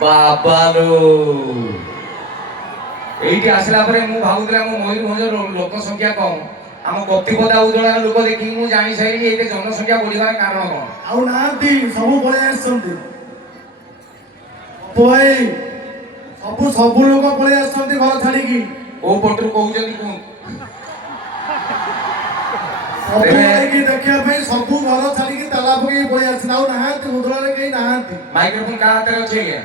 ବାବାଲୋ ଏଇଠି ଆସିଲା ପରେ ମୁଁ ଭାବୁଥିଲି ଆମ ମୟୂରଭଞ୍ଜର ଲୋକ ସଂଖ୍ୟା କମ, ଆମ କପ୍ତିପଦା ଉଦଳାର ଲୋକ ଦେଖିକି ମୁଁ ଜାଣି ସାରିଲି ଏଇଠି ଜନସଂଖ୍ୟା ବଢିବାର କାରଣ କଣ। ଆଉ ନାହାନ୍ତି, ସବୁ ପଳେଇ ଆସିଛନ୍ତି ଭାଇ, ସବୁ ଲୋକ ପଳେଇ ଆସିଛନ୍ତି ଘର ଛାଡିକି। କୋଉ ପଟରୁ କହୁଛନ୍ତି କୁହନ୍ତୁ। ସବୁ ଯାଇକି ଦେଖିବା ପାଇଁ ସବୁ ଘର ଛାଡିକି ତାଲା ପକେଇକି ପଳେଇ ଆସିଛନ୍ତି। ଆଉ ନାହାନ୍ତି, ଉଦଳାରେ କେହି ନାହାନ୍ତି। ମାଇକ୍ରୋଫୋନ କାହା ହାତରେ ଅଛି ଆଜ୍ଞା?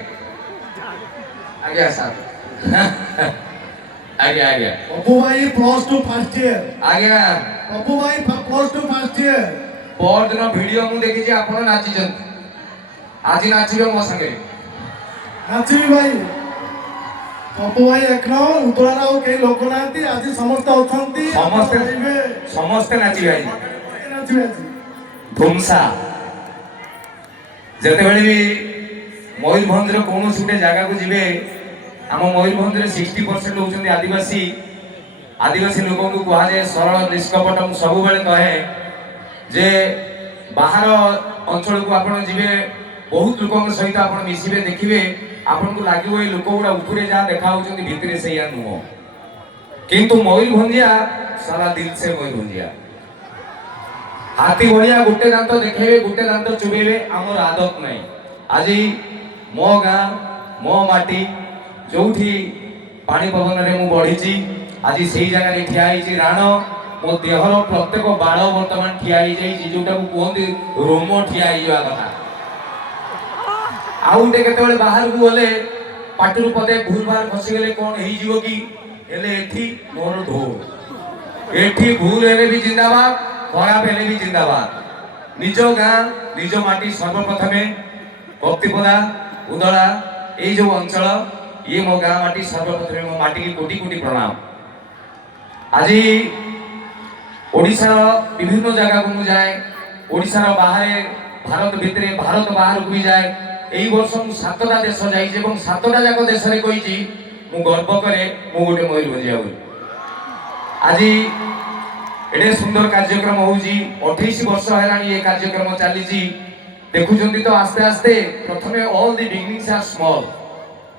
ଆଜ୍ଞା ସାର୍ ଆଜ୍ଞା ଆଜ୍ଞା ପପୁ ଭାଇ +2 ଫାର୍ଷ୍ଟ ଇୟର। ଆଜ୍ଞା ପପୁ ଭାଇ +2 ଫାର୍ଷ୍ଟ ଇୟର। ପରଦିନ ଭିଡିଓ ମୁଁ ଦେଖିଛି ଆପଣ ନାଚିଛନ୍ତି, ଆଜି ନାଚିବେ ମୋ ସାଙ୍ଗରେ। ନାଚିବି ଭାଇ। ପପୁ ଭାଇ ଏକ ନମ୍ବର। ଉଦଳାରେ ଆଉ କେହି ଲୋକ ନାହାନ୍ତି, ଆଜି ସମସ୍ତେ ଅଛନ୍ତି। ସମସ୍ତେ ନାଚିବେ ଆଜି। ନାଚିବେ ଆଜି ଧୁମସା। ଯେତେବେଳେ ବି ମୟୂରଭଞ୍ଜର କୌଣସି ଗୋଟେ ଜାଗାକୁ ଯିବେ, ଆମ ମୟୂରଭଞ୍ଜରେ 60% ହଉଛନ୍ତି ଆଦିବାସୀ। ଆଦିବାସୀ ଲୋକଙ୍କୁ କୁହାଯାଏ ସରଳ ନିଷ୍କପଟ। ମୁଁ ସବୁବେଳେ କହେ ଯେ ବାହାର ଅଞ୍ଚଳକୁ ଆପଣ ଯିବେ, ବହୁତ ଲୋକଙ୍କ ସହିତ ଆପଣ ମିଶିବେ, ଦେଖିବେ ଆପଣଙ୍କୁ ଲାଗିବ ଏ ଲୋକ ଗୁଡା ଉପରେ ଯାହା ଦେଖା ହଉଛନ୍ତି ଭିତରେ ସେଇଆ ନୁହଁ। କିନ୍ତୁ ମୟୂରଭଞ୍ଜିଆ ସାରା ଦିଲ ସେ ମୟୂରଭଞ୍ଜିଆ। ହାତୀ ଭଳିଆ ଗୋଟେ ଦାନ୍ତ ଦେଖେଇବେ, ଗୋଟେ ଦାନ୍ତ ଚୁବେଇବେ, ଆମର ଆଦତ ନାହିଁ। ଆଜି ମୋ ଗାଁ, ମୋ ମାଟି, ଯୋଉଠି ପାଣି ପବନରେ ମୁଁ ବଢିଛି, ଆଜି ସେଇ ଜାଗାରେ ଠିଆ ହେଇଛି। ରାଣ ମୋ ଦେହର ପ୍ରତ୍ୟେକ ବାଳ ବର୍ତ୍ତମାନ ଠିଆ ହେଇଯାଇଛି, ଯୋଉଟାକୁ କୁହନ୍ତି ରୋମ ଠିଆ ହେଇଯିବା କଥା। ଆଉ ଗୋଟେ କେତେବେଳେ ବାହାରକୁ ଗଲେ ପାଟିରୁ ପଦେ ଭୁଲ ଭାଲ ଖସିଗଲେ କଣ ହେଇଯିବ କି? ହେଲେ ଏଠି ମୋର ଢୋ, ଏଠି ଭୁଲ ହେଲେ ବି ଜିନ୍ଦାବାଦ, ଖରାପ ହେଲେ ବି ଜିନ୍ଦାବାଦ। ନିଜ ଗାଁ, ନିଜ ମାଟି ସର୍ବପ୍ରଥମେ। କପ୍ତିପଦା, ଉଦଳା, ଏଇ ଯୋଉ ଅଞ୍ଚଳ, ଇଏ ମୋ ଗାଁ ମାଟି। ସର୍ବପ୍ରଥମେ ମୋ ମାଟିକି କୋଟି କୋଟି ପ୍ରଣାମ। ଆଜି ଓଡ଼ିଶାର ବିଭିନ୍ନ ଜାଗାକୁ ମୁଁ ଯାଏ, ଓଡ଼ିଶାର ବାହାରେ, ଭାରତ ଭିତରେ, ଭାରତ ବାହାରକୁ ବି ଯାଏ। এই ବର୍ଷ ମୁଁ 7ଟା ଦେଶ ଯାଇଛି ଏବଂ 7ଟା ଯାକ ଦେଶରେ କହିଛି ମୁଁ ଗର୍ବ କରେ ମୁଁ ଗୋଟେ ମୟୂରଭଞ୍ଜିଆ ବୋଲି। ଆଜି ଏଡ଼େ ସୁନ୍ଦର କାର୍ଯ୍ୟକ୍ରମ ହଉଛି, 28 ବର୍ଷ ହେଲାଣି ଏ କାର୍ଯ୍ୟକ୍ରମ ଚାଲିଛି। ଦେଖୁଛନ୍ତି ତ ଆସ୍ତେ ଆସ୍ତେ, ପ୍ରଥମେ ଅଲ୍ ଦି ବିଗିନିଂସ୍ ଆର୍ ସ୍ମଲ୍।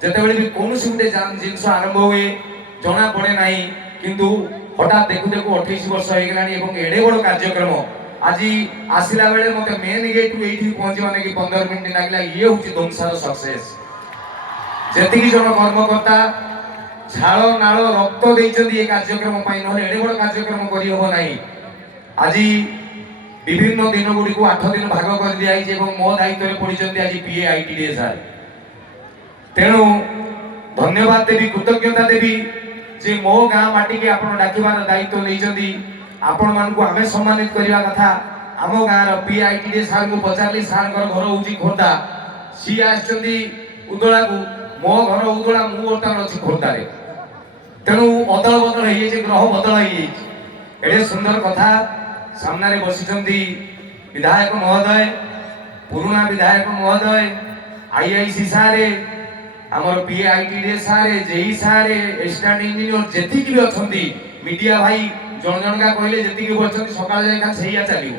ଯେତେବେଳେ ବି କୌଣସି ଗୋଟେ ଜିନିଷ ଆରମ୍ଭ ହୁଏ ଜଣା ପଡ଼େ ନାହିଁ, କିନ୍ତୁ ହଠାତ୍ ଦେଖୁ ଦେଖୁ 28 ବର୍ଷ ହେଇଗଲାଣି ଏବଂ ଏଡ଼େ ବଡ଼ କାର୍ଯ୍ୟକ୍ରମ। ଆଜି ଆସିଲା ବେଳେ ମତେ ମେନ୍ ଗେଟ୍ରୁ ଏଇଠି ପହଞ୍ଚିବା ଲାଗି 15 ମିନିଟ୍ ଲାଗିଲା। ଇଏ ହଉଛି ଧୁମସାର ସକ୍ସେସ୍। ଯେତିକି ଜଣ କର୍ମକର୍ତ୍ତା ଝାଳ ନାଳ ରକ୍ତ ଦେଇଛନ୍ତି ଏ କାର୍ଯ୍ୟକ୍ରମ ପାଇଁ, ନହେଲେ ଏଡ଼େ ବଡ଼ କାର୍ଯ୍ୟକ୍ରମ କରିହେବ ନାହିଁ। ଆଜି ବିଭିନ୍ନ ଦିନ ଗୁଡ଼ିକୁ 8 ଦିନ ଭାଗ କରିଦିଆଯାଇଛି ଏବଂ ମୋ ଦାୟିତ୍ୱରେ ପଡ଼ିଛନ୍ତି ଆଜି PA ITDA ସାର୍। ତେଣୁ ଧନ୍ୟବାଦ ଦେବି, କୃତଜ୍ଞତା ଦେବି ଯେ ମୋ ଗାଁ ମାଟିକି ଆପଣ ଡାକିବାର ଦାୟିତ୍ୱ ନେଇଛନ୍ତି। ଆପଣମାନଙ୍କୁ ଆମେ ସମ୍ମାନିତ କରିବା କଥା। ଆମ ଗାଁର PA ITDA ସାର୍ଙ୍କୁ ପଚାରିଲି, ସାର୍ଙ୍କର ଘର ହେଉଛି ଖୋର୍ଦ୍ଧା, ସିଏ ଆସିଛନ୍ତି ଉଦଳାକୁ, ମୋ ଘର ଉଦଳା, ମୁଁ ବର୍ତ୍ତମାନ ଅଛି ଖୋର୍ଦ୍ଧାରେ। ତେଣୁ ଅଦଳ ବଦଳ ହେଇଯାଇଛି, ଗ୍ରହ ବଦଳ ହେଇଯାଇଛି। ଏଡ଼େ ସୁନ୍ଦର କଥା। ସାମ୍ନାରେ ବସିଛନ୍ତି ବିଧାୟକ ମହୋଦୟ, ପୁରୁଣା ବିଧାୟକ ମହୋଦୟ, IIC ସାରେ, ଆମର PA ITDA ସାରେ, JE ସାରେ, ଏସିଷ୍ଟାଣ୍ଟ ଇଞ୍ଜିନିୟର ଯେତିକି ବି ଅଛନ୍ତି, ମିଡିଆ ଭାଇ ଜଣ ଜଣକା କହିଲେ ଯେତିକି ବି ଅଛନ୍ତି, ସକାଳେ ଯାଇ ସେଇଆ ଚାଲିବ।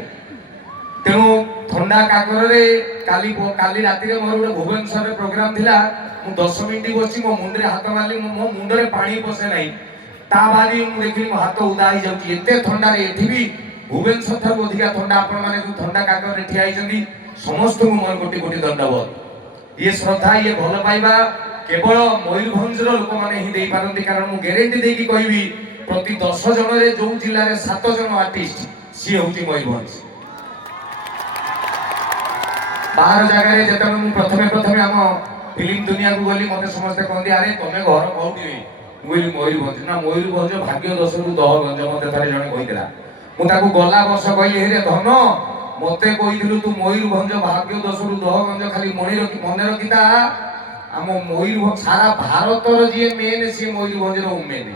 ତେଣୁ ଥଣ୍ଡା କାକରରେ କାଲି ରାତିରେ ମୋର ଗୋଟେ ଭୁବନେଶ୍ୱରରେ ପ୍ରୋଗ୍ରାମ ଥିଲା। ମୁଁ 10 ମିନିଟ୍ ବସିଛି, ମୋ ମୁଣ୍ଡରେ ହାତ ମାରିଲି, ମୋ ମୁଣ୍ଡରେ ପାଣି ପଶେ ନାହିଁ। ତା ବାଦି ମୁଁ ଦେଖିଲି ମୋ ହାତ ଉଦା ହେଇଯାଉଛି। ଏତେ ଥଣ୍ଡାରେ, ଏଠି ବି ଭୁବନେଶ୍ୱର ଠାରୁ ଅଧିକା ଥଣ୍ଡା। ଆପଣମାନେ ଯୋଉ ଥଣ୍ଡା କାକରରେ ଠିଆ ହେଇଛନ୍ତି, ସମସ୍ତଙ୍କୁ ମୋର କୋଟି କୋଟି ଦଣ୍ଡବତ। ଇଏ ଶ୍ରଦ୍ଧା, ଇଏ ଭଲ ପାଇବା କେବଳ ମୟୂରଭଞ୍ଜର ଲୋକମାନେ ହିଁ ଦେଇପାରନ୍ତି। କାରଣ ମୁଁ ଗ୍ୟାରେଣ୍ଟି ଦେଇକି କହିବି, ପ୍ରତି 10 ଜଣରେ ଯୋଉ ଜିଲ୍ଲାରେ 7 ଜଣ ଆର୍ଟିଷ୍ଟ, ସିଏ ହଉଛି ମୟୂରଭଞ୍ଜ। ବାହାର ଜାଗାରେ ଯେତେବେଳେ ମୁଁ ପ୍ରଥମେ ଆମ ଫିଲ୍ମ ଦୁନିଆକୁ ଗଲି, ମତେ ସମସ୍ତେ କହନ୍ତି ଆରେ ତମେ ଘର କୋଉଠି? ମୁଁ କହିଲି ମୟୂରଭଞ୍ଜ। ନା ମୟୂରଭଞ୍ଜ ଭାଗ୍ୟ ଦୋଷରୁ ଦହଗଞ୍ଜ, ମତେ ଥରେ ଜଣେ କହିଥିଲା। ମୁଁ ତାକୁ ଗଲା ବର୍ଷ କହିଲି, ହେରେ ଧନ, ମତେ କହିଥିଲୁ ତୁ ମୟୂରଭଞ୍ଜ ଭାଗ୍ୟ ଦୋଷରୁ ଦହଗଞ୍ଜ, ଖାଲି ମନେ ରଖିତା, ଆମ ମୟୂରଭଞ୍ଜ ସାରା ଭାରତର ଯିଏ ମେନ୍, ସିଏ ମୟୂରଭଞ୍ଜର ଉମେନ୍।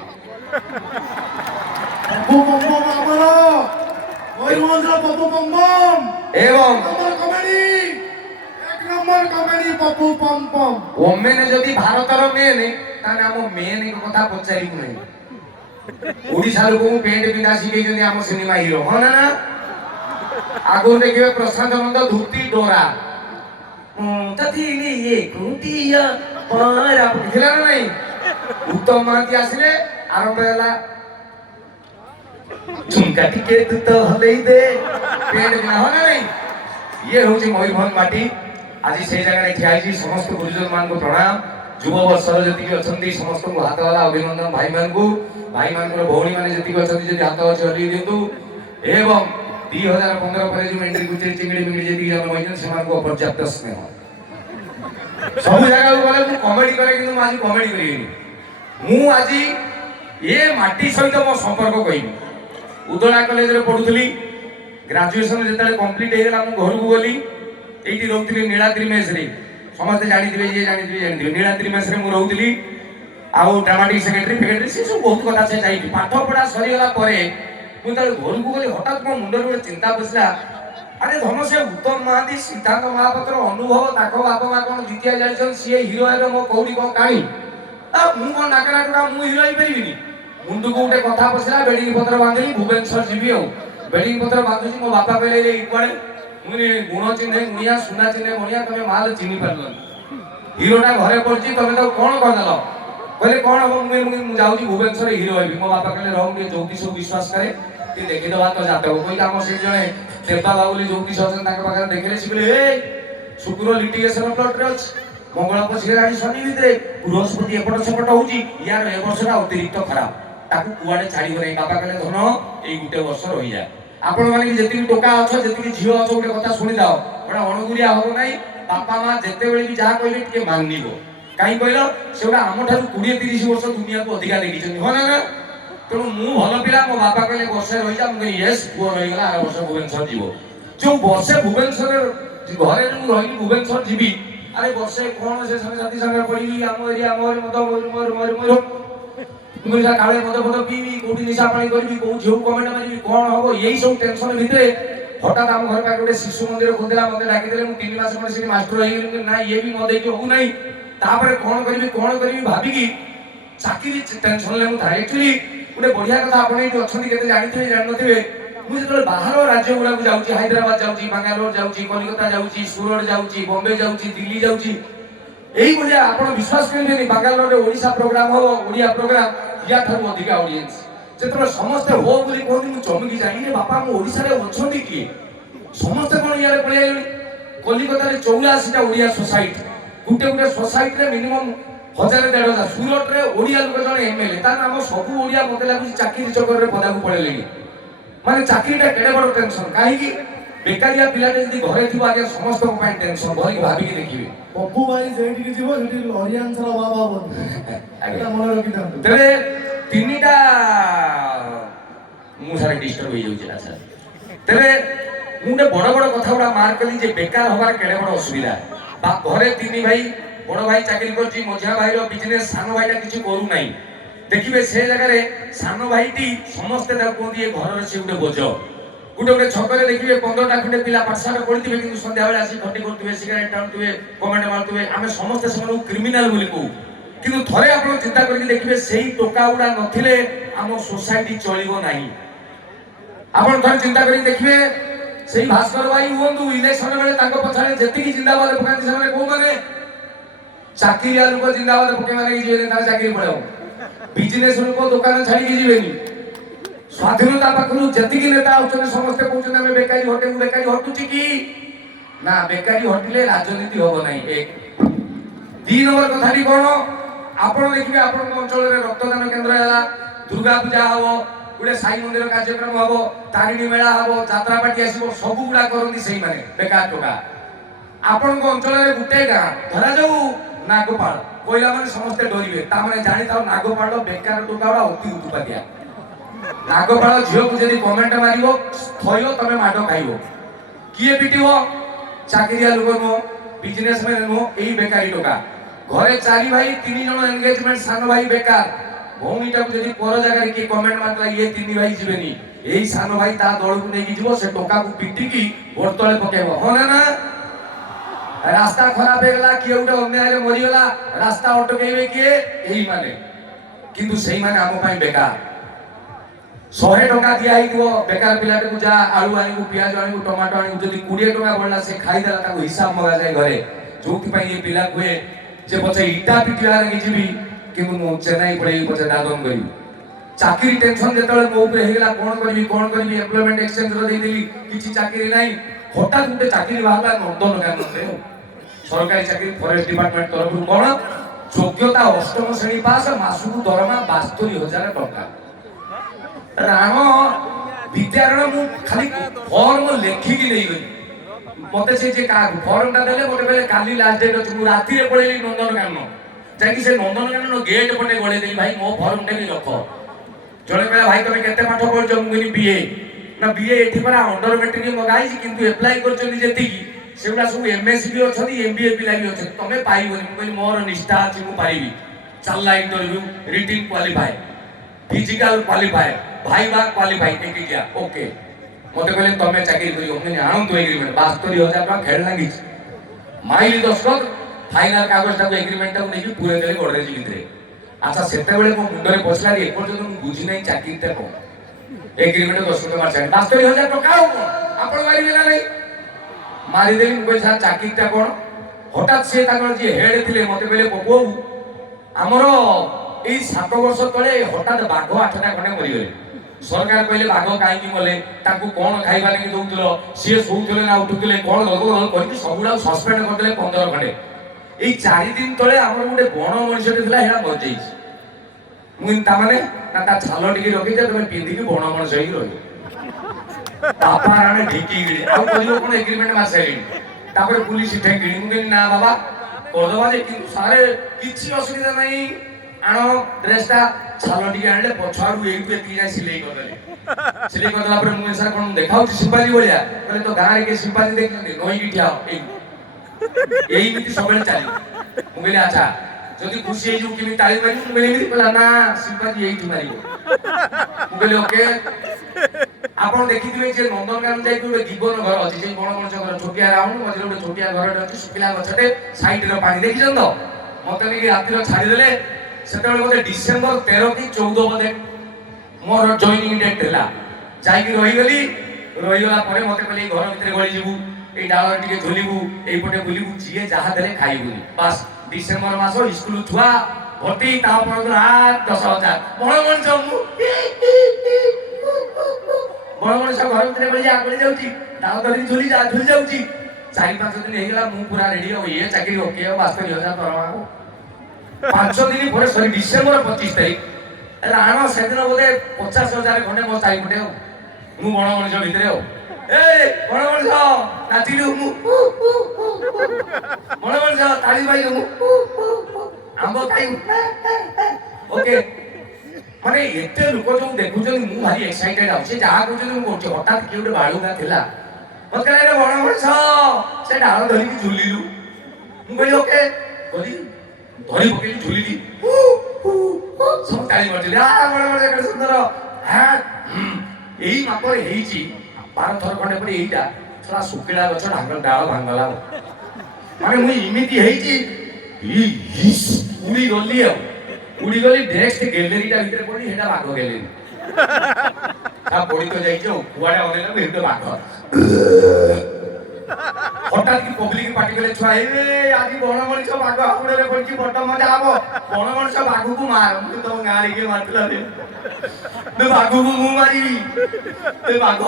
ଏବଂ ଓମେନ୍ ଯଦି ଭାରତର ମେନ୍, ତାହେଲେ ଆମ ମେନ୍ କଥା ପଚାରିବୁ ନାହିଁ। ଓଡ଼ିଶା ଲୋକଙ୍କୁ ପେଣ୍ଟ ପିନ୍ଧା ଶିଖେଇଛନ୍ତି ଆମ ସିନେମା ହିରୋ, ହଁ ନା? ଆଗରୁ ଦେଖିବେ ପ୍ରଶାନ୍ତ ନନ୍ଦ ଧୋତି ଡୋରା, ଥିଲି ଏକୁଟିଆ ପାରା ଦେଖିଲା ନା ନାଇଁ ଉତ୍ତମ ମହାନ୍ତି ଆସିଲେ ଆରମ୍ଭ ହେଲା ଝୁମକା ଟିକେ ତୁ ତ ହଲେଇ ଦେ ପେଟ ବିନା ହଁ ନା ନାଇଁ ଇଏ ହଉଛି ମୟୂରଭଞ୍ଜ ମାଟି ଆଜି ସେଇ ଜାଗାରେ ଠିଆ ହେଇଛି ସମସ୍ତ ଗୁରୁଜନ ମାନଙ୍କୁ ପ୍ରଣାମ ଯୁବ ବର୍ଷର ଯେତିକି ଅଛନ୍ତି ସମସ୍ତଙ୍କୁ ହାତ ହେଲା ଅଭିନନ୍ଦନ ଭାଇମାନଙ୍କର ଭଉଣୀ ମାନେ ଯେତିକି ଅଛନ୍ତି ଯଦି ହାତ ଅଛି ହଲେଇ ଦିଅନ୍ତୁ ଏବଂ 2015 ପରେ ଯୋଉ ଏଣ୍ଟ୍ରି ଗୁଚେ ଚିଙ୍ଗିଡି ମିଙ୍ଗିଡି ଯେତିକି ଜନ୍ମ ହୋଇଛନ୍ତି ସେମାନଙ୍କୁ ଅପର୍ଯ୍ୟାପ୍ତ ସ୍ନେହ ସବୁ ଜାଗାକୁ ଗଲେ ମୁଁ କମେଡି କରେ କିନ୍ତୁ ମୁଁ ଆଜି କମେଡି କରିବିନି ମୁଁ ଆଜି ଏ ମାଟି ସହିତ ମୋ ସମ୍ପର୍କ କହିବି ଉଦଳା କଲେଜରେ ପଢୁଥିଲି ଗ୍ରାଜୁଏସନ ଯେତେବେଳେ କମ୍ପ୍ଲିଟ ହେଇଗଲା ମୁଁ ଘରକୁ ଗଲି ଏଇଠି ରହୁଥିଲି ନୀଳାଦ୍ରି ମେସରେ ସମସ୍ତେ ଜାଣିଥିବେ ଇଏ ଜାଣିଥିବେ ନୀଳାଦ୍ରି ମେସରେ ମୁଁ ରହୁଥିଲି ଆଉ ଡ୍ରାମାଟିକ ସେକ୍ରେଟାରୀ ସେ ସବୁ ବହୁତ କଥା ସେ ଯାଇକି ପାଠ ପଢା ସରିଗଲା ପରେ ମୁଁ ଯେତେବେଳେ ଘରକୁ ଗଲି ହଠାତ୍ ମୋ ମୁଣ୍ଡରେ ଗୋଟେ ଚିନ୍ତା ପଶିଲା ଆରେ ଧନ ସେ ଉତ୍ତମ ମହାନ୍ତି ସିଦ୍ଧାନ୍ତ ମହାପାତ୍ର ଅନୁଭବ ତାଙ୍କ ବାପା ମା କଣ ଦ୍ୱିତୀୟ ଯାଇଛନ୍ତି ସିଏ ହିରୋ ହେବେ ମୋ କୋଉଠି କଣ କାହିଁ ମୁଁ କଣ ନାକରା ଟୁକା ମୁଁ ହିରୋ ହେଇପାରିବିନି ମୁଣ୍ଡକୁ ଗୋଟେ କଥା ପଶିଲା ବେଡିଂ ପତ୍ର ବାନ୍ଧିଲି ଭୁବନେଶ୍ୱର ଯିବି ଆଉ ବେଡିଂ ପତ୍ର ବାନ୍ଧୁଛି ମୋ ବାପା କହିଲେ କୁଆଡେ ମୁଁ ଗୁଣ ଚିହ୍ନେ ଗୁଣିଆ ସୁନା ଚିହ୍ନେ ମଣିଆ ତମେ ମାଲ ଚିହ୍ନି ପାରିଲନି ହିରୋଟା ଘରେ ପଡିଛି ତମେ ତାକୁ କଣ କରିଦେଲ କହିଲେ କଣ ହବ ମୁଁ ଯାଉଛି ଭୁବନେଶ୍ୱର ହିରୋ ହେବି ମୋ ବାପା କହିଲେ ରହ ଟିକେ ଜ୍ୟୋତିଷକୁ ବିଶ୍ୱାସ କରେ ଟିକେ ଦେଖିଦବା ତ ଜାତକ କହିଲେ ଆମର ସେଇ ଜଣେ ଦେବା ବାବୁ ବୋଲି ଜ୍ୟୋତିଷ ଅଛନ୍ତି ତାଙ୍କ ପାଖରେ ଦେଖିଲେ ସେ କହିଲେ ଏ ଶୁକ୍ର ଲିଟିଗେସନ ପ୍ଲଟରେ ଅଛି ମଙ୍ଗଳ ପଶିଗଲାଣି ଶନି ଭିତରେ ବୃହସ୍ପତି ଏପଟ ସେପଟ ହଉଛି ୟାର ଏ ବର୍ଷଟା ଅତିରିକ୍ତ ଖରାପ ତାକୁ କୁଆଡେ ଛାଡିବ ନାହିଁ ବାପା କହିଲେ ଧନ ଏଇ ଗୋଟେ ବର୍ଷ ରହିଯା ଆପଣ ମାନେ ଯେତିକି ଟୋକା ଅଛ ଯେତିକି ଝିଅ ଅଛ ଗୋଟେ କଥା ଶୁଣିଦାଅ ଗୋଟେ ଅଣଗୁରିଆ ହବ ନାହିଁ ବାପା ମା ଯେତେବେଳେ ବି ଯାହା କହିଲେ ଟିକେ ମାନିବ କାହିଁ କହିଲ ସେଗୁଡା ଆମଠାରୁ 20-30 ବର୍ଷ ଦୁନିଆକୁ ଅଧିକା ଦେଖିଛନ୍ତି ହଁ ନା ତେଣୁ ମୁଁ ଭଲ ପିଲା ମୋ ବାପା କହିଲେ ବର୍ଷେ ରହିଯା ମୁଁ କହିଲି ୟେସ୍ ପୁଅ ରହିଗଲା ଆର ବର୍ଷ ଭୁବନେଶ୍ୱର ଯିବ ଯୋଉ ବର୍ଷେ ଭୁବନେଶ୍ୱରରେ ଘରେ ମୁଁ ରହିଲି ଭୁବନେଶ୍ୱର ଯିବି ଆରେ ବର୍ଷେ କଣ ସେ ସାଙ୍ଗସାଥି ସାଙ୍ଗରେ ପଡିବି ଆମ ଏରିଆ ମୋର ମଦ ମୁଁ କାଳେ ମଦ ପିଇବି କୋଉଠି ନିଶା ପାଣି କରିବି କୋଉ ଝିଅକୁ କମେଣ୍ଟ ମାରିବି କଣ ହବ ଏଇ ସବୁ ଟେନସନ ଭିତରେ ହଠାତ୍ ଆମ ଘର ପାଖରେ ଗୋଟେ ଶିଶୁ ମନ୍ଦିର ଖୋଲିଥିଲା ମତେ ଡାକିଦେଲେ ମୁଁ 3 ମାସ ଖଣ୍ଡେ ସେଠି ମାଷ୍ଟର ହେଇଗଲି ନା ଇଏ ବି ମଦ ହେଇକି ହଉନାହିଁ ତାପରେ କଣ କରିବି ଭାବିକି ଚାକିରି ଟେନସନରେ ମୁଁ ଥାଏ ଆକ୍ଚୁଆଲି ଗୋଟେ ବଢିଆ କଥା ଆପଣ ଏଇଠି ଅଛନ୍ତି କେତେ ଜାଣିଥିବେ ଜାଣିନଥିବେ ମୁଁ ଯେତେବେଳେ ବାହାର ରାଜ୍ୟ ଗୁଡାକୁ ଯାଉଛି ହାଇଦ୍ରାବାଦ ଯାଉଛି ବାଙ୍ଗାଲୋର ଯାଉଛି କଲିକତା ଯାଉଛି ସୁରଟ ଯାଉଛି ବମ୍ବେ ଯାଉଛି ଦିଲ୍ଲୀ ଯାଉଛି এইভଳିଆ ଆପଣ ବିଶ୍ୱାସ କରିବେନି ବାଙ୍ଗାଲୋରରେ ଓଡ଼ିଶା ପ୍ରୋଗ୍ରାମ ହବ ଓଡ଼ିଆ ପ୍ରୋଗ୍ରାମ ୟାଠାରୁ ଅଧିକା ଅଡିଏନ୍ସ ଯେତେବେଳେ ସମସ୍ତେ ହୋ ବୋଲି କୁହନ୍ତି ମୁଁ ଚମକି ଯାଏ ଇଏ ବାପା ଆମ ଓଡ଼ିଶାରେ ଅଛନ୍ତି କିଏ ସମସ୍ତେ କଣ ଇଆଡ଼େ ପଳେଇ ଆଇଲେଣି କଲିକତାରେ 84ଟା ଓଡ଼ିଆ ସୋସାଇଟି ଗୋଟେ ସୋସାଇଟିରେ ମିନିମମ୍ 1000-1500 ସୁରଟରେ ଓଡ଼ିଆ ଲୋକ ଜଣେ ଏମଏଲଏ ତା ନାମ ସବୁ ଓଡ଼ିଆ ମତେ ଲାଗୁଛି ଚାକିରି ଚକ୍କରରେ ପଦାକୁ ପଳେଇଲେଣି ମାନେ ଚାକିରିଟା କେଡ଼େ ବଡ଼ ଟେନସନ କାହିଁକି ବେକାରିଆ ପିଲାଟେ ଯଦି ଘରେ ଥିବ ଆଜ୍ଞା ସମସ୍ତଙ୍କ ପାଇଁ ଟେନସନ ଧରିକି ଭାବିକି ଦେଖିବେ ପପୁ ଭାଇ ସେଇଠିକି ଯିବ ସେଠି ଅଡିଏନ୍ସର ଅଭାବ ହବନି ଏଟା ମନେ ରଖିଥାନ୍ତୁ ତେବେ ତିନିଟା ମୁଁ ସାରା ଡିଷ୍ଟର୍ବ ହେଇଯାଉଛି ଆଚ୍ଛା ତେବେ ମୁଁ ଗୋଟେ ବଡ଼ କଥା ଗୁଡ଼ା ମାର୍କ କଲି ଯେ ବେକାର ହବାର କେଡ଼େ ବଡ଼ ଅସୁବିଧା ବା ଘରେ 3 ଭାଇ ବଡ଼ ଭାଇ ଚାକିରି କରୁଛି ମଝିଆ ଭାଇର ବିଜନେସ ସାନ ଭାଇଟା କିଛି କରୁନାହିଁ ଦେଖିବେ ସେ ଜାଗାରେ ସାନ ଭାଇଟି ସମସ୍ତେ ତାକୁ କୁହନ୍ତି ଏ ଘରର ସେ ଗୋଟେ ବୋଝ ଗୋଟେ ଛକରେ ଦେଖିବେ 15ଟା ଖଣ୍ଡେ ପିଲା ପାଠଶାଠ ପଢିଥିବେ କିନ୍ତୁ ସନ୍ଧ୍ୟାବେଳେ ଆସି ଖଟି କରୁଥିବେ ସିଗାରେଟ ଟାଣୁଥିବେ କମେଣ୍ଟ ମାରୁଥିବେ ଆମେ ସମସ୍ତେ ସେମାନଙ୍କୁ କ୍ରିମିନାଲ ବୋଲି କହୁ କିନ୍ତୁ ଥରେ ଆପଣ ଚିନ୍ତା କରିକି ଦେଖିବେ ସେଇ ଟୋକା ଗୁଡ଼ା ନଥିଲେ ଆମ ସୋସାଇଟି ଚଳିବ ନାହିଁ ଆପଣ ଥରେ ଚିନ୍ତା କରିକି ଦେଖିବେ ସେଇ ଭାସ୍କର ଭାଇ ହୁଅନ୍ତୁ ଇଲେକ୍ସନ ବେଳେ ତାଙ୍କ ପଛରେ ଯେତିକି ଜିନ୍ଦାବାଦ ପକାନ୍ତି ସେମାନେ କୋଉମାନେ ଚାକିରିଆ ଲୋକ ଜିନ୍ଦାବାଦ ପକେଇବା ଲାଗି ଯିବେନି ତାର ଚାକିରି ପଳେଇବ ବିଜନେସ ଲୋକ ଦୋକାନ ଛାଡ଼ିକି ଯିବେନି ସ୍ୱାଧୀନତା ପାଖରୁ ଯେତିକି ନେତା ଆଉଛନ୍ତି ସମସ୍ତେ କହୁଛନ୍ତି ଆମେ ବେକାରୀ ହଟେଇବୁ ବେକାରୀ ହଟୁଛି କି ନା ବେକାରୀ ହଟିଲେ ରାଜନୀତି ହବ ନାହିଁ 2 ନମ୍ବର କଥାଟି କଣ ଆପଣ ଦେଖିବେ ଆପଣଙ୍କ ଅଞ୍ଚଳରେ ରକ୍ତଦାନ କେନ୍ଦ୍ର ହେଲା ଦୁର୍ଗା ପୂଜା ହବ ଗୋଟେ ସାଇ ମନ୍ଦିର କାର୍ଯ୍ୟକ୍ରମ ହବ ତାରିଣୀ ମେଳା ହବ ଯାତ୍ରା ପାର୍ଟି ଆସିବ ସବୁ ଗୁଡା କରନ୍ତି ସେଇମାନେ ବେକାର ଟୋକା ଆପଣଙ୍କ ଅଞ୍ଚଳରେ ଗୋଟେ ଗାଁ ଧରାଯାଉ ନାଗପାଳ କହିଲା ମାନେ ସମସ୍ତେ ଡରିବେ ତାମାନେ ଜାଣିଥାଉ ନାଗପାଳ ବେକାର ଟୋକା ଗୁଡା ଅତି ଉତୁପାତିଆ ନାଗପାଳ ଝିଅକୁ ଯଦି କମେଣ୍ଟ ମାରିବ ଥଇବ ତମେ ମାଡ଼ ଖାଇବ କିଏ ପିଟିବ ଚାକିରିଆ ଲୋକ ନୁହଁ ବିଜନେସମ୍ୟାନ ନୁହଁ ଏଇ ବେକାରୀ ଟୋକା ଘରେ 4 ଭାଇ 3 ଜଣ ଏନଗେଜମେଣ୍ଟ ସାନ ଭାଇ ବେକାର ଭଉଣୀଟାକୁ ଯଦି ପର ଜାଗାରେ କିଏ କମେଣ୍ଟ ମାରିଲା ଇଏ 3 ଭାଇ ଯିବେନି ଏଇ ସାନ ଭାଇ ତା ଦଳକୁ ନେଇକି ଯିବ ସେ ଟୋକାକୁ ପିଟିକି ଗୋଡ଼ ତଳେ ପକେଇବ ହଁ ନା ରାସ୍ତା ଖରାପ ହେଇଗଲା କିଏ ଗୋଟେ ଅନ୍ୟାୟରେ ମରିଗଲା ରାସ୍ତା ଅଟକେଇବେ କିଏ ଏଇମାନେ କିନ୍ତୁ ସେଇମାନେ ଆମ ପାଇଁ ବେକାର 100 ଟଙ୍କା ଦିଆ ହେଇଥିବ ବେକାର ପିଲାଟାକୁ ଯା ଆଳୁ ଆଣିବୁ ପିଆଜ ଆଣିବୁ ଟମାଟୋ ଆଣିବୁ ଯଦି 20 ଟଙ୍କା ବଳିଲା ସେ ଖାଇଦେଲା ତାକୁ ହିସାବ ମଗାଯାଏ ଘରେ ଯୋଉଥିପାଇଁ ଏ ପିଲା କୁହେ ଯେ ପଛେ ଇଟା ପିଟିବା ଲାଗି ଯିବି କିନ୍ତୁ ମୁଁ ଚେନ୍ନାଇ ପଳେଇବି ପଛେ ଦାଦନ କରିବି। ଚାକିରି ଟେନସନ ଯେତେବେଳେ ମୋ ଉପରେ ହେଇଗଲା କଣ କରିବି ଏମ୍ପ୍ଲୟମେଣ୍ଟ ଏକ୍ସଚେଞ୍ଜର ଦେଇଦେଲି କିଛି ଚାକିରି ନାହିଁ। ହଠାତ୍ ଗୋଟେ ଚାକିରି ବାହାରିଲା ନନ୍ଦନକାନନରେ ସରକାରୀ ଚାକିରି ଫରେଷ୍ଟ ଡିପାର୍ଟମେଣ୍ଟ ତରଫରୁ କଣ ଯୋଗ୍ୟତା ଅଷ୍ଟମ ଶ୍ରେଣୀ ପାସ୍ ମାସକୁ ଦରମା 72,000 ଟଙ୍କା। ରାଣ ବିଦ୍ୟାରଣ ମୁଁ ଖାଲି ଫର୍ମ ଲେଖିକି ନେଇଗଲି। ମତେ ସେ ଯେ ଫର୍ମଟା ଦେଲେ ମତେ କହିଲେ କାଲି ଲାଷ୍ଟ ଡେଟ୍ ଅଛି। ମୁଁ ରାତିରେ ପଳେଇଲି ନନ୍ଦନକାନନ ଯାଇକି ସେ ନନ୍ଦନକାନନ ଗେଟ୍ ପଟେ ଗଳେଇ ଦେଲି ଭାଇ ମୋ ଫର୍ମଟା ବି ରଖ। ଜଣେ କହିଲା ଭାଇ ତମେ କେତେ ପାଠ ପଢିଛ? ମୁଁ କହିଲି ବିଏ। ନା ବିଏ ଏଠି ପରା ଅଣ୍ଡର ମେଟ୍ରିକ ମଗାଇଛି କିନ୍ତୁ ଏପ୍ଲାଏ କରିଛନ୍ତି ଯେତିକି ସେଗୁଡ଼ା ସବୁ ଏମଏସସି ବି ଅଛନ୍ତି ଏମବିଏ ପିଲା ବି ଅଛନ୍ତି ତମେ ପାଇବନି। ମୁଁ କହିଲି ମୋର ନିଷ୍ଠା ଅଛି ମୁଁ ପାଇବି। ଚାଲିଲା interview written qualify physical qualify viva qualify ଟେକିକିଆ ଓକେ। ମତେ କହିଲେ ତମେ ଚାକିରି କରିବ। ମୁଁ କହିଲି ଆଣନ୍ତୁ ଏଗ୍ରିମେଣ୍ଟ 72,000 ଟଙ୍କା ଖେଳ ଲାଗିଛି। ମାଇଲି ଦସ୍ତଖତ ଫାଇନାଲ କାଗଜଟାକୁ ଏଗ୍ରିମେଣ୍ଟଟାକୁ ନେଇକି ପୁରେଇ ଦେଲେ ଗଡରେଜ ଭିତରେ। ଆଚ୍ଛା ସେତେବେଳେ ମୋ ମୁଣ୍ଡରେ ପଶିଲା ଏପର୍ଯ୍ୟନ୍ତ ମୁଁ ବୁଝି ନାହିଁ ଚାକିରିଟା କଣ। ଏଗ୍ରିମେଣ୍ଟ ଦସ୍ତଖତ ମାରିସାରିଲି 72,000 ଟଙ୍କା ଆଉ କଣ ଆପଣ ମାରିବେ ନା ନାହିଁ ମାରିଦେଲି। ମୁଁ କହିଲି ସାର୍ ଚାକିରିଟା କଣ? ହଠାତ୍ ସିଏ ତାଙ୍କର ଯିଏ ହେଡ୍ ଥିଲେ ମତେ କହିଲେ ପପୁ ଆମର ଏଇ 7 ବର୍ଷ ତଳେ ହଠାତ୍ ବାଘ 8ଟା ଖଣ୍ଡେ ମରିଗଲେ। ସରକାର କହିଲେ ବାଘ କାହିଁକି ମଲେ ତାଙ୍କୁ କଣ ଖାଇବା ଲାଗି ଦଉଥିଲ ସିଏ ଶୋଉଥିଲେ ନା ଉଠୁଥିଲେ କଣ କରିକି ସବୁଗୁଡାକୁ ସସ୍ପେଣ୍ଡ କରିଦେଲେ 15 ଖଣ୍ଡେ। ଏଇ 4 ଦିନ ତଳେ ଆମର ଗୋଟେ ବଣ ମଣିଷଟେ ଥିଲା ସେଟା ମରିଯାଇଛି। ମୁଁ ତାମାନେ ନା ତା ଛାଲ ଟିକେ ରଖିଛ ତମେ ପିନ୍ଧିକି ବଣ ମଣିଷ ହେଇକି ରହିବ। ବାପା ରାଣେ ଢିକି ଗିଳି ଆଉ କରିବ କଣ ଏଗ୍ରିମେଣ୍ଟ ମାରିସାରିଲିଣି। ତାପରେ ପୁଲିସ ଠେକିଣି। ମୁଁ କହିଲି ନା ବାବା କରିଦବା ଯେ କିନ୍ତୁ ସାରେ କିଛି ଅସୁବିଧା ନାହିଁ ଆଣ ଡ୍ରେସଟା ଛାଲ ଟିକେ ଆଣିଲେ ପଛ ଆଡୁ ଏଇଠୁ ଏତିକି ଯାଏ ସିଲେଇ କରିଦେଲେ। ସିଲେଇ କରିଦେଲା ପରେ ମୁଁ ସାର୍ କଣ ଦେଖାଉଛି ସିମ୍ପାଜି ଭଳିଆ? କହିଲେ ତ ଗାଁରେ କିଏ ସିମ୍ପାଜି ଦେଖିଛନ୍ତି ନଈକି ଠିଆ ଏଇମିତି ସବୁବେଳେ ଚାଲିବ। ମୁଁ କହିଲି ଆଚ୍ଛା ଯଦି ଖୁସି ହେଇଯିବୁ କେମିତି ତାଳି ମାରିବୁ? ମୁଁ କହିଲି ଏମିତି କହିଲା ନା ସିମ୍ପାଜି ଏଇଠି ମାରିବ। ମୁଁ କହିଲି ଓକେ। ଆପଣ ଦେଖିଥିବେ ଯେ ନନ୍ଦନକାନନ ଯାଇକି ଗୋଟେ ଜୀବନ ଘର ଅଛି ସେଇ ବଣ ମଣିଷ ଘର ଛୋଟିଆ ରାଉଣ୍ଡ ମଝିରେ ଗୋଟେ ଛୋଟିଆ ଘରଟେ ଅଛି ଶୁଖିଲା ଗଛଟେ ସାଇଡର ପାଣି ଦେଖିଛନ୍ତି ତ? ମତେ ନେଇକି ରାତିର ଛାଡ଼ିଦେଲେ। ସେତେବେଳେ ବୋଧେ ଡିସେମ୍ବର 13 କି 14 ବୋଧେ ମୋର ଜଏନିଂ ଡେଟ୍ ଥିଲା। ଯାଇକି ରହିଗଲି। ରହିଗଲା ପରେ ମତେ କହିଲେ ଏଇ ଘର ଭିତରେ ଗଳି ଯିବୁ ଏଇ ଡାଳରେ ଟିକେ ଝୁଲିବୁ ଏଇପଟେ ବୁଲିବୁ ଯିଏ ଯାହା ଦେଲେ ଖାଇବୁନି ବାସ୍। ଡିସେମ୍ବର ମାସ ସ୍କୁଲ ଛୁଆ ଭର୍ତ୍ତି ତା ପରଦିନ 10,000 ବଣ ମଣିଷ ମୁଁ ବଣ ମଣିଷ ଘର ଭିତରେ ଗଳି ଯାଉଛି ଡାଳ ଧରିକି ଝୁଲି ଯାଉଛି। 4-5 ଦିନ ହେଇଗଲା ମୁଁ ପୁରା ରେଡି ଆଉ ଇଏ ଚାକିରି ଓକେ ଆଉ 72,000 ଦରମା ହବ। 5 ଦିନ ପରେ ସରି ଡିସେମ୍ବର 25 ତାରିଖ ରାଣ ସେଦିନ ବୋଧେ 50,000 ଖଣ୍ଡେ ମୋ ଚାରିପଟେ ଆଉ ମୁଁ ବଣ ମଣିଷ ଭିତରେ ଆଉ ଏ ବଣ ମଣିଷ ନାଚିଲୁ ମୁଁ ବଣ ମଣିଷ ତାଳି ପାଇଲୁ ମୁଁ ଆମ୍ବ ଖାଇବୁ ଓକେ। ମାନେ ଏତେ ଲୋକ ଯୋଉ ଦେଖୁଛନ୍ତି ମୁଁ ଭାରି ଏକ୍ସାଇଟେଡ୍ ଆଉ ସେ ଯାହା କହୁଛନ୍ତି ମୁଁ କରୁଛି। ହଠାତ୍ କିଏ ଗୋଟେ ବାଳୁଙ୍ଗା ଥିଲା ମତେ କହିଲା ବଣ ମଣିଷ ସେ ଡାଳ ଧରିକି ଝୁଲିଲୁ। ମୁଁ କହିଲି ଓକେ ଧରି ପକେଇଲି ଝୁଲିଲି ସବୁ ତାଳି ମାରୁଛନ୍ତି ବଣ ମଣିଷ କେତେ ସୁନ୍ଦର। ଏଇ ମାପରେ ହେଇଛି 12 ଥର ଖଣ୍ଡେ ପରେ ଏଇଟା ସେଟା ଶୁଖିଲା ଗଛ ଡାଳ ଭାଙ୍ଗଲା। ମାନେ ମୁଁ ଏମିତି ହେଇଛି ଉଡ଼ିଗଲି ଆଉ ଉଡ଼ିଗଲି ନେକ୍ସଟ ଗ୍ୟାଲେରୀଟା ଭିତରେ ପଡି ସେଟା ବାଘ ଗ୍ୟାଲେରୀ ତା ପଡି ତ ଯାଇଛି ଆଉ କୁଆଡେ ଅନେଇଲା ଏଇଟା ବାଘ। ହଠାତ୍ କି ପବ୍ଲିକ ପାଟି କଲେ ଛୁଆ ଆଜି ବଣ ମଣିଷ ବାଘ ହାବୁଡରେ ପଡିଛି ବଡ ମଜା ହବ ବଣ ମଣିଷ ବାଘକୁ ମାର। ମୁଁ ତମ ଗାଁରେ କିଏ ମାରିଥିଲା ବାଘକୁ ମୁଁ ମାରିବି ବାଘ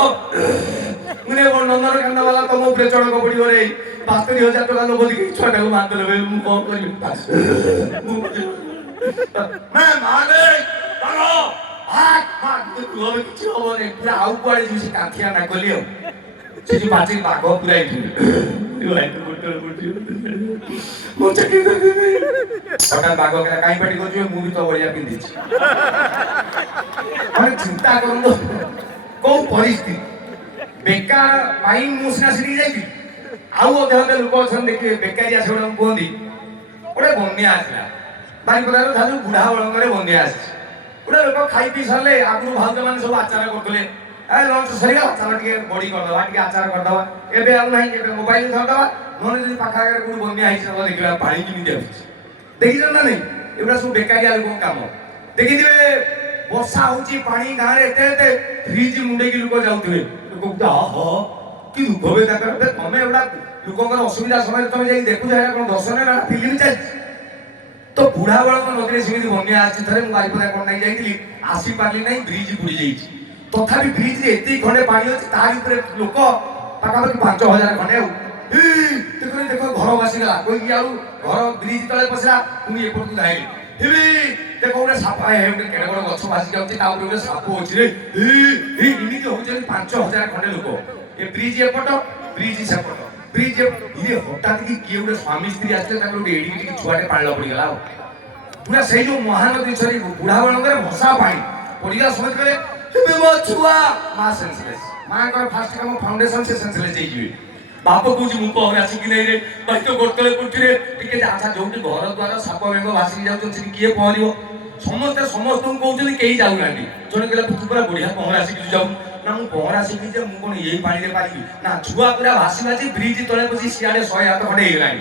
ମୁଁ ନନ୍ଦନକାନନ ବାଲା ତମ ଉପରେ ଚଢକ ପଡିବ ରେ 72,000 ଟଙ୍କା ଲୋକ ଦେଖି ଛୁଆଟାକୁ ମାରିଦେଲେ ମୁଁ କଣ କରିବି? କିଛି ହବନି ପୁରା ଆଉ କୁଆଡେ ଯିବି ସେ କାଠିଆ ନା କଲି ଆଉ ସେ ଯୋଉ ପାଚି ବାଘ ପୁରା ହଠାତ୍ ବାଘ କାହିଁ ପାଟି କରୁଛି ମୁଁ ବି ତ ବଢିଆ ପିନ୍ଧିଛି। ମାନେ ଚିନ୍ତା କରନ୍ତୁ କୋଉ ପରିସ୍ଥିତି ବେକାର ପାଇଁ ମୁଁ ସିନା ସେଠିକି ଯାଇଥିଲି ଆଉ ଅଧେ ଲୋକ ଅଛନ୍ତି ଦେଖିବେ ବେକାରିଆ ସେଗୁଡାକୁ କୁହନ୍ତି। ଗୋଟେ ବନ୍ୟା ଆସିଲା ବାରିପଦାର ଧାରୁ ବୁଢା ବଳଙ୍ଗରେ ବନ୍ୟା ଆସିଛି। ଗୋଟେ ଲୋକ ଖାଇ ପିଇ ସାରିଲେ ଆଗରୁ ଭାଉଜ ମାନେ ସବୁ ଆଚାର କରୁଥିଲେ ଲଞ୍ଚ ସରିଗଲା ଚାଲ ଟିକେ ବଡି କରିଦବା ଟିକେ ଆଚାର କରିଦବା। ଏବେ ଆଉ ନାହିଁ ଏବେ ମୋବାଇଲ ଧରିଦବା ନହେଲେ ଯଦି ପାଖାପାଖି କୋଉଠି ବନ୍ୟା ହେଇଛି ଦେଖିବା ପାଣି କେମିତି ଆସୁଛି ଦେଖିଛ ନା ନାଇଁ? ଏଗୁଡା ସବୁ ବେକାରିଆ ଲୋକଙ୍କ କାମ। ଦେଖିଥିବେ ବର୍ଷା ହଉଛି ପାଣି ଗାଁରେ ଏତେ ଫ୍ରିଜ ମୁଣ୍ଡେଇକି ଲୋକ ଯାଉଥିବେ ଲୋକ କି ଦୁଃଖ ହୁଏ ତାଙ୍କର ତମେ ଏଗୁଡା ଲୋକଙ୍କର ଅସୁବିଧା ସମୟରେ ତମେ ଯାଇ ଦେଖୁଛ ଏଇଟା କ'ଣ ଦର୍ଶନ ନା ଫିଲ୍ମ ଚାଲିଛି। ତ ବୁଢା ବଳକ ନଦୀରେ ସେମିତି ବନ୍ୟା ଆସିଛି। ଥରେ ମୁଁ ବାରିପଦା କ'ଣ ନାଇଁ ଯାଇଥିଲି, ଆସିପାରିଲି ନାହିଁ, ବ୍ରିଜ ବୁଡ଼ି ଯାଇଛି। ତଥାପି ବ୍ରିଜରେ ଏତିକି ଖଣ୍ଡେ ପାଣି ଅଛି, ତାରି ଉପରେ ଲୋକ ପାଖାପାଖି 5,000 ଖଣ୍ଡେ ଆଉ ଦେଖ ଘର ଭାସିଗଲା କହିକି ଆଉ ଘର ବ୍ରିଜ ତଳେ ପଶିଲା, ପୁଣି ଏପଟକୁ ଧାଇଁଲେ ଦେଖ ଗୋଟେ ସାପ କେଡ଼େ ବଡ଼ ଗଛ ଭାସି ଯାଉଛି, ତା ଉପରେ ଗୋଟେ ସାପ ଅଛି ରେ ଏମିତି ହଉଛନ୍ତି 5,000 ଖଣ୍ଡେ ଲୋକ। ଏ ବ୍ରିଜ ଏପଟ ବ୍ରିଜ ସେପଟ ବ୍ରିଜ ଇଏ ହଠାତ୍ କି କିଏ ଗୋଟେ ସ୍ୱାମୀ ସ୍ତ୍ରୀ ଆସିଲେ, ତାଙ୍କର ଗୋଟେ ଏଡିକି ଟିକେ ଛୁଆଟେ ପାଣିలో ପଡ଼ିଗଲା ଆଉ ପୁରା ସେଇ ଯୋଉ ମହାନଦୀ ସରି ବୁଢା ବଳଙ୍ଗରେ ଭସା ପାଣି ପଡ଼ିଗଲା। ସମୟ କଲେ ଏବେ ମୋ ଛୁଆ ମା ସେନ୍ସଲେସ୍, ମାଙ୍କର ଫାଷ୍ଟ କାମ ଫାଉଣ୍ଡେସନ ସେ ସେନ୍ସଲେସ୍ ହେଇଯିବେ। ବାପ କହୁଛି ମୁଁ ପହଁରା ଶିଖି ନାହିଁ ରେ, ଭାଇ ତ ଗୋଟେବେଳେ ପଡୁଛିରେ ଟିକେ ଆଚ୍ଛା ଯୋଉଠି ଘର ଦ୍ୱାର ସାପ ବେଙ୍ଗ ଭାସିକି ଯାଉଛନ୍ତି ସେଠି କିଏ ପହଁରିବ? ସମସ୍ତେ ସମସ୍ତଙ୍କୁ କହୁଛନ୍ତି, କେହି ଯାଉନାହାନ୍ତି। ଜଣେ କହିଲା ତୁ ପୁରା ବଢିଆ ପହଁରା ଶିଖିଛୁ, ଯାଉ ନା ମୁଁ ପହଁରା ଶିଖିଛି ଯେ ମୁଁ କ'ଣ ଏଇ ପାଣିରେ ପାରିବି ନା, ଛୁଆ ପୁରା ଭାସି ଭାସି ବ୍ରିଜ ତଳେ ବସି ସିଆଡେ 100 ହାତ ଖଣ୍ଡେ ହେଇଗଲାଣି।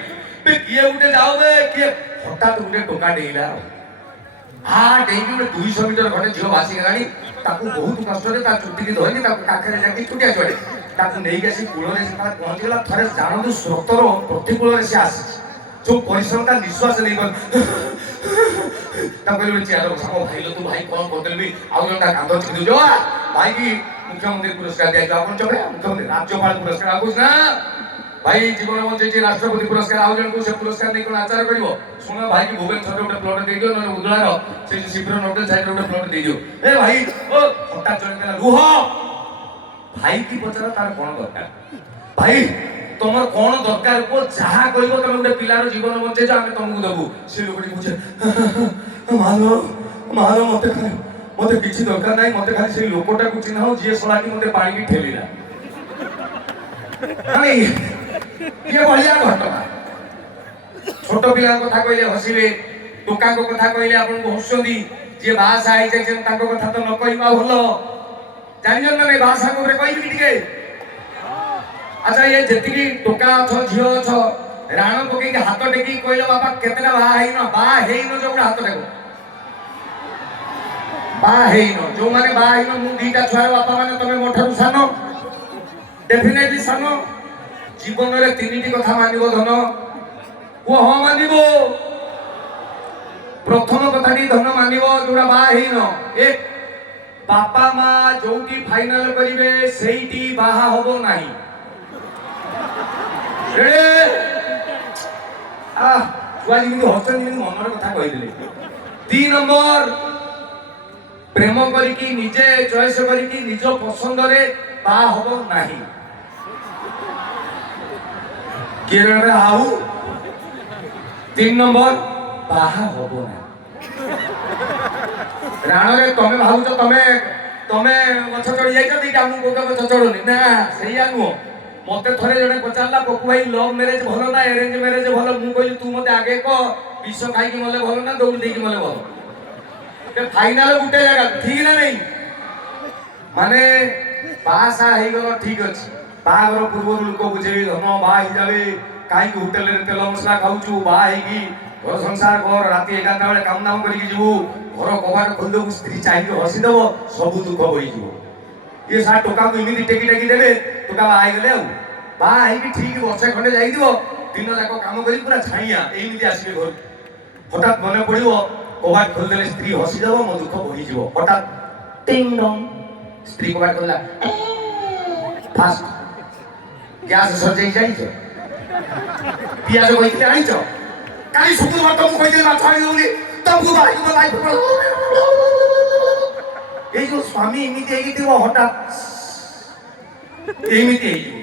କିଏ ଗୋଟେ ଯାଉ ବେ କିଏ, ହଠାତ୍ ଗୋଟେ ଟୋକା ଡେଇଁଲା ଡେଇଁକି ଗୋଟେ 200 ମିଟର ଖଣ୍ଡେ ଝିଅ ଭାସିଗଲାଣି। ତାକୁ ବହୁତ କଷ୍ଟରେ ତା ଚୁଟିକି ଧରିକି ତାକୁ କାଖରେ ଯାଇକି ଛୁଟିଆ ଛୁଆଡ଼େ ତାକୁ ନେଇକି ଆସି କୂଳରେ ସେ ପହଞ୍ଚିଗଲା। ଥରେ ଜାଣନ୍ତୁ ସ୍ରୋତର ପ୍ରତିକୂଳରେ ସେ ଆସିଛି, ଯୋଉ ପରିଶ୍ରମଟା ନିଶ୍ୱାସ ନେଇପାରୁ ତାକୁ କହିଲେ ଚେୟାର ବସା ଭାଇ ତୁ ଭାଇ କ'ଣ କରିଦେଲି, ଆଉ ଜଣେ ତା କାନ୍ଦ ଚିନ୍ଧୁ ଯ ଭାଇକି ମୁଖ୍ୟମନ୍ତ୍ରୀ ପୁରସ୍କାର ଦିଆଯିବ। ଆପଣ ଚବେ ମୁଖ୍ୟମନ୍ତ୍ରୀ ରାଜ୍ୟପାଳ ପୁରସ୍କାର ଆଗୁଛି ନା ଭାଇ, ଜୀବନ ବଞ୍ଚେଇଛି ରାଷ୍ଟ୍ରପତି ପୁରସ୍କାର, ଆଉ ଜଣଙ୍କୁ ସେ ପୁରସ୍କାର ନେଇ କ'ଣ ଆଚାର କରିବ? ଶୁଣ ଭାଇକି ଭୁବନେଶ୍ୱରରେ ଗୋଟେ ପ୍ଲଟ ଦେଇଦିଅ, ନହେଲେ ଉଦଳାର ସେଇ ଶିବିର ନୋଟେଲ ସାଇଡରେ ଗୋଟେ ପ୍ଲଟ ଦେଇଦିଅ। ଏ ଭାଇ ଓ ହଠାତ୍ ଜଣେ କହିଲା ରୁହ, ଭାଇକି ପଚାର ତାର କ'ଣ ଦରକାର, ଭାଇ ତମର କ'ଣ ଦରକାର କୁହ, ଯାହା କହିବ ତମେ ଗୋଟେ ପିଲାର ଜୀବନ ବଞ୍ଚେଇଛ ଆମେ ତମକୁ ଦେବୁ। ସେ ଲୋକଟି କହୁছে ମାଲୋ ମତେ କିଛି ଦରକାର ନାହିଁ, ମତେ ଖାଲି ସେଇ ଲୋକଟାକୁ ଚିହ୍ନା ହଉ ଯିଏ ଶଳାଟି ମତେ ପାଣିକି ଠେଲିଲା। ଇଏ ବଢିଆ ଘଟଣା। ଛୋଟ ପିଲାଙ୍କ କଥା କହିଲେ ହସିବେ, ଟୋକାଙ୍କ କଥା କହିଲେ ଆପଣଙ୍କୁ ହସୁଛନ୍ତି, ଯିଏ ବାହାସା ହେଇଯାଇଛନ୍ତି ତାଙ୍କ କଥା ତ ନ କହିବା ଭଲ। ଜାଣିଛନ୍ତି ନା ନାଇଁ ବାହାସା ଉପରେ କହିବି ଟିକେ? ଆଚ୍ଛା ଇଏ ଯେତିକି ଟୋକା ଅଛ ଝିଅ ଅଛ, ରାଣ ପକେଇକି ହାତ ଟେକିକି କହିଲ ବାପା କେତେଟା ବାହା ହେଇନ? ବାହା ହେଇନ ଯୋଉଟା ହାତ ଟେକ, ବାହା ହେଇନ ଯୋଉମାନେ ବାହା ହେଇନ, ମୁଁ 2ଟା ଛୁଆର ବାପା ମାନେ ତମେ ମୋ ଠାରୁ ସାନ, ଡେଫିନେଟଲି ସାନ। ଜୀବନରେ 3ଟି କଥା ମାନିବ ଧନ, କୁହ ହଁ ମାନିବ। ପ୍ରଥମ କଥାଟି ଧନ ମାନିବ ଯୋଉଟା ବାହା ହେଇନ, ବାପା ମା ଯୋଉଠି ଫାଇନାଲ କରିବେ ସେଇଠି ବାହା ହବ ନାହିଁ। ଛୁଆ ଯେମିତି ହସୁଛନ୍ତି ଯେମିତି ମନର କଥା କହିଦେଲେ। 2 ନମ୍ବର ପ୍ରେମ କରିକି ନିଜେ ଚଏସ୍ କରିକି ନିଜ ପସନ୍ଦରେ ବାହା ହବ ନାହିଁ। ଆଉ 3 ନମ୍ବର ବାହା ହବ ନାହିଁ। ରାଣରେ ତମେ ଭାବୁଛ ତମେ ଗଛ ଚଢି ଯାଇଛ, ଦିଟା ମୁଁ କୋଉ ଗଛ ଚଢୁନି ନା, ସେଇଆ ନୁହଁ। ମତେ ଥରେ ଜଣେ ପଚାରିଲା ପପୁ ଭାଇ ଲଭ୍ ମ୍ୟାରେଜ ଭଲ ନା ଆରେଞ୍ଜ ମ୍ୟାରେଜ ଭଲ? ମୁଁ କହିଲି ତୁ ମତେ ଆଗେ କହ, ବିଷ ଖାଇକି ମଲେ ଭଲ ନା ଦୌଡ଼ି ଦେଇକି ମଲେ ଭଲ? ଫାଇନାଲ ଗୋଟେ ଜାଗା, ଠିକ ନା ନାଇଁ? ମାନେ ବାହାସାହା ହେଇଗଲ ଠିକ ଅଛି, ବାହାଘର ପୂର୍ବରୁ ଲୋକ ବୁଝେଇବେ ଧନ ବାହା ହେଇଯାବେ, କାହିଁକି ହୋଟେଲରେ ତେଲ ମସଲା ଖାଉଛୁ, ବାହା ହେଇକି ଘର ସଂସାର କର, ରାତି 11ଟା ବେଳେ କାମ ଦାମ କରିକି ଯିବୁ, ଘର କବାଟ ଖୋଲିଦେବୁ, ସ୍ତ୍ରୀ ଚାହିଁକି ହସିଦେବ, ସବୁ ଦୁଃଖ ବହିଯିବ। ଇଏ ସାର୍ ଟୋକାକୁ ଏମିତି ଟେକି ଟେକି ଦେବେ, ଟୋକା ବାହା ହେଇଗଲେ। ଆଉ ବାହା ହେଇକି ଠିକ ବର୍ଷେ ଖଣ୍ଡେ ଯାଇଥିବ, ଦିନ ଯାକ କାମ କରି ପୁରା ଛାଇଆ ଏମିତି ଆସିବେ ଘରକୁ। ହଠାତ୍ ମନେ ପଡିବ, କବାଟ ଖୋଲିଦେଲେ ସ୍ତ୍ରୀ ହସିଦେବ, ମୋ ଦୁଃଖ ବହିଯିବ। ହଠାତ୍ ଟିଙ୍ଗ ଡଙ୍ଗ ସ୍ତ୍ରୀ କବାଟ ଖୋଲିଲା, ଫାଷ୍ଟ ଗ୍ୟାସ ସରିଯାଇ ଯାଇଛ, ପିଆଜ କହିଥିଲେ ଆଣିଛ, କାଲି ଶୁକ୍ରବାର ତମକୁ କହିଥିଲି ମାଛ ଆଣିବ ବୋଲି, ତମକୁ ଏଇ ଯୋଉ ସ୍ୱାମୀ ଏମିତି ହେଇକି ଥିବ, ହଠାତ୍ ଏମିତି ହେଇଯିବ।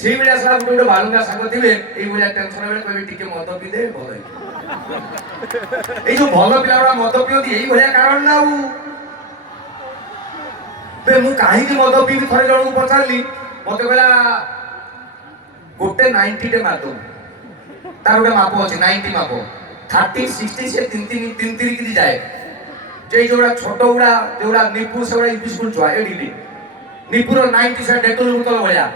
ସେଇଭଳିଆ ସାରା ଗୋଟେ ଗୋଟେ ବାଳୁଙ୍ଗା ସାଙ୍ଗ ଥିବେ, ଏଇଭଳିଆ ଟେନସନ ବେଳେ କହିବେ ଟିକେ ମଦ ପିଇଦେ ଭଲ ହେଇଯିବ। ଏଇ ଯୋଉ ଭଲ ପିଲା ଗୁଡା ମଦ ପିଅନ୍ତି ଏଇଭଳିଆ କାରଣ ନା। ଆଉ ମୁଁ କାହିଁକି ମଦ ପିଇବି ଥରେ ଜଣକୁ ପଚାରିଲି, ମତେ କହିଲା ଗୋଟେ 90ଟେ ମାରିଦବୁ, ତାର ଗୋଟେ ମାପ ଅଛି 90 ମାପ, 30 60 ସେ ତିନି ଯାଏ। যে ଯୋଉଟା ଛୋଟ ଗୁଡା ଯୋଉଟା ନିପୁ ସେଗୁଡା ୟୁପି ସ୍କୁଲ ଛୁଆ, ଏଡିକି ନିପୁର 90 ସେ ଡେଟୋଲ ବୋତଲ ଭଳିଆ,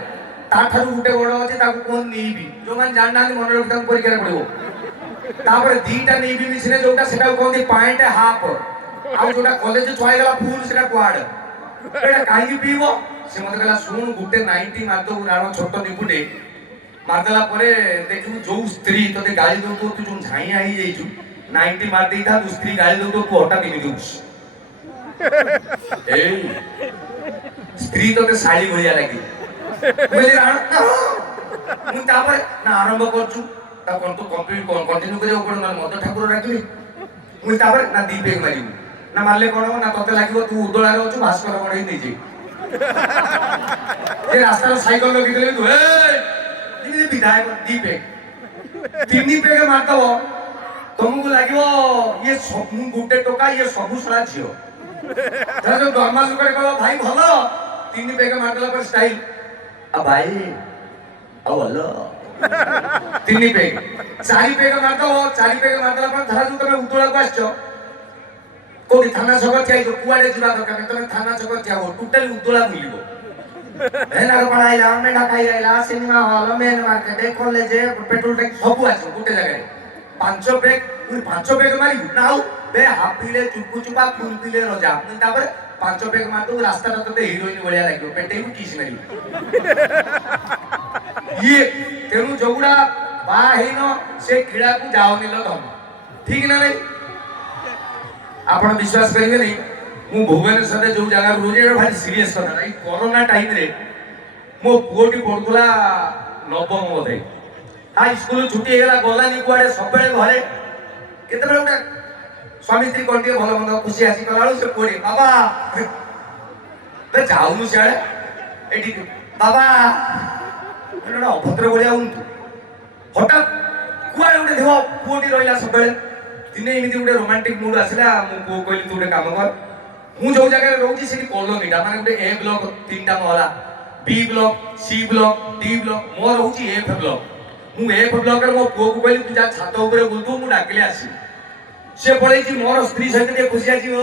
ତାଠାରୁ ଗୋଟେ ବଡ ଅଛି ତାକୁ କୁହନ୍ତି ନିଇବି। ଯୋଉମାନେ ଜାଣିନାହାନ୍ତି ମନେ ରଖି ତାଙ୍କୁ ପରୀକ୍ଷାରେ ପଡିବ। ତାପରେ 2ଟା ନିଇବି ମିଶିଲେ ଯୋଉଟା ସେଟାକୁ କୁହନ୍ତି ପଏଣ୍ଟ ହାଫ, ଆଉ ଯୋଉଟା କଲେଜ ଛୁଆ ହେଇଗଲା ଫୁଲ ସେଟା କ୍ୱାଡ। ଏଇଟା କାହିଁକି ପିଇବ? ସେ ମତେ କହିଲା ଶୁଣ ଗୋଟେ 90 ମାରିଦବୁ ରାଣ ଛୋଟ ନିପୁଟେ, ମାରିଦେଲା ପରେ ଦେଖିବୁ ଯୋଉ ସ୍ତ୍ରୀ ତତେ ଗାଳି ଦଉଥିବ ତୁ ଯୋଉ ଝାଇଆ ହେଇଯାଇଛୁ 90 ମାରି ଦେଇଥା ତୁ ସ୍ତ୍ରୀ ଗାଳି ଦଉଥିବ ତୁ ହଠାତ୍ ଏମିତି ହଉଛୁ ଏଇ ସ୍ତ୍ରୀ ତତେ ଶାଳୀ ଭଳିଆ ଲାଗିବ ମୁଁ ତାପରେ ନା ଆରମ୍ଭ କରୁଛୁ ତା କଣ ତୁ କଣ୍ଟିନ୍ୟୁ କରିବାକୁ ପଡିବ ନା ମଦ ଠାକୁର ଡାକିବି ମୁଁ ତାପରେ ନା 2 ପେଗ ମାରିବୁ ନା ମାରିଲେ କଣ ହବ ନା ତତେ ଲାଗିବ ତୁ ଉଦଳାରେ ଅଛୁ ଭାସ୍କର ବଢେଇ ନେଇଯିବି ଏ ରାସ୍ତାର ସାଇକେଲ ଲଗେଇଦେଲେ ତୁ ଯେମିତି ବିଧାୟକ 2 ପେଗ 3 ପେଗ ମାରିଦବ ତମକୁ ଲାଗିବ ଇଏ ମୁଁ ଗୋଟେ ଟୋକା ଇଏ ସବୁ ଶଳା ଝିଅ ଯୋଉ ନର୍ମାଲ ଲୋକରେ କହିବ ଭାଇ ଭଲ 3 ପେଗ ମାରିଦେଲା ପରେ ଷ୍ଟାଇଲ ଆଉ ଭାଇ ଆଉ ଭଲ 3 ପେଗ 4 ପେଗ ମାରିଦବ 4 ପେଗ ମାରିଦେଲା ପରେ ଧରା ଯୋଉ ତମେ ଉତ୍ତଳାକୁ ଆସିଛ କୋଉଠି ଥାନା ଛକ ଠିଆ ହେଇଛ କୁଆଡେ ଯିବା ଦରକାର ତମେ ଥାନା ଛକ ଠିଆ ହବ ଟୋଟାଲି ଉତ୍ତଳା ବୁଲିବ ନାଗପାଳ ଆଇଲା ମେଣ୍ଢା ଖାଇ ଆଇଲା cinema hall main market college petrol ଟ୍ୟାଙ୍କି ସବୁ ଆସିବ ଗୋଟେ ଜାଗାରେ 5 ପେଗ 5 ପେଗ ମାରିବୁ ନା ଆଉ ବେ ହାଫ ପିଲେ ଚୁପୁ ଚୁପା ଫୁଲ ପିଲେ ରଜା ତାପରେ 5 ପେଗ ମାରିଦବୁ ରାସ୍ତାଟା ତତେ ହିରୋଇନ ଭଳିଆ ଲାଗିବ ପେଟେଇବୁ କିସ୍ ମାରିବୁ ଇଏ ତେଣୁ ଯୋଉଗୁଡା ବାହା ହେଇନ ସେ କ୍ରୀଡ଼ାକୁ ଯାଅନି ଲ ଧନ ଠିକ ନା ନାଇଁ ଆପଣ ବିଶ୍ୱାସ କରିବେନି ମୁଁ ଭୁବନେଶ୍ୱରରେ ଯୋଉ ଜାଗାରେ ରହୁଛି ଏଇଟା ଭାରି ସିରିୟସ୍ କଥା ଏଇ କରୋନା ଟାଇମରେ ମୋ ପୁଅଟି ପଢୁଥିଲା ନବମ ବୋଧେ ହାଇ ସ୍କୁଲ ଛୁଟି ହେଇଗଲା ଗଲାନି କୁଆଡେ ସବୁବେଳେ ଘରେ କେତେବେଳେ ଗୋଟେ ସ୍ୱାମୀ ସ୍ତ୍ରୀ କଣ ଟିକେ ଭଲ ମନ୍ଦ ଖୁସି ଆସି କଲା ବେଳକୁ ସେ ପୁଅଟି ବାବା ଯାଉନୁ ସିଆଡେ ଏଠି ବାବା ଅଭଦ୍ର ଭଳିଆ ହୁଅନ୍ତୁ ହଠାତ୍ କୁଆଡେ ଗୋଟେ ଥିବ ପୁଅଟି ରହିଲା ସବୁବେଳେ ଦିନେ ଏମିତି ଗୋଟେ ରୋମାଣ୍ଟିକ ମୁଡ ଆସିଲା ମୁଁ ପୁଅ କହିଲି ତୁ ଗୋଟେ କାମ କର ମୁଁ ଯୋଉ ଜାଗାରେ ରହୁଛି ସେଠି କଲୋନୀଟା ମାନେ ଗୋଟେ A ବ୍ଲକ 3ଟା ମହଲା B block C block D block ମୋର ରହୁଛି F ବ୍ଲକ ମୁଁ F ବ୍ଲକରେ ମୋ ପୁଅକୁ କହିଲି ତୁ ଯା ଛାତ ଉପରେ ବୁଲୁଥିବୁ ମୁଁ ଡାକିଲେ ଆସିବି ସେ ପଳେଇଛି ମୋର ସ୍ତ୍ରୀ ସହିତ ଟିକେ ଖୁସି ଆସିବ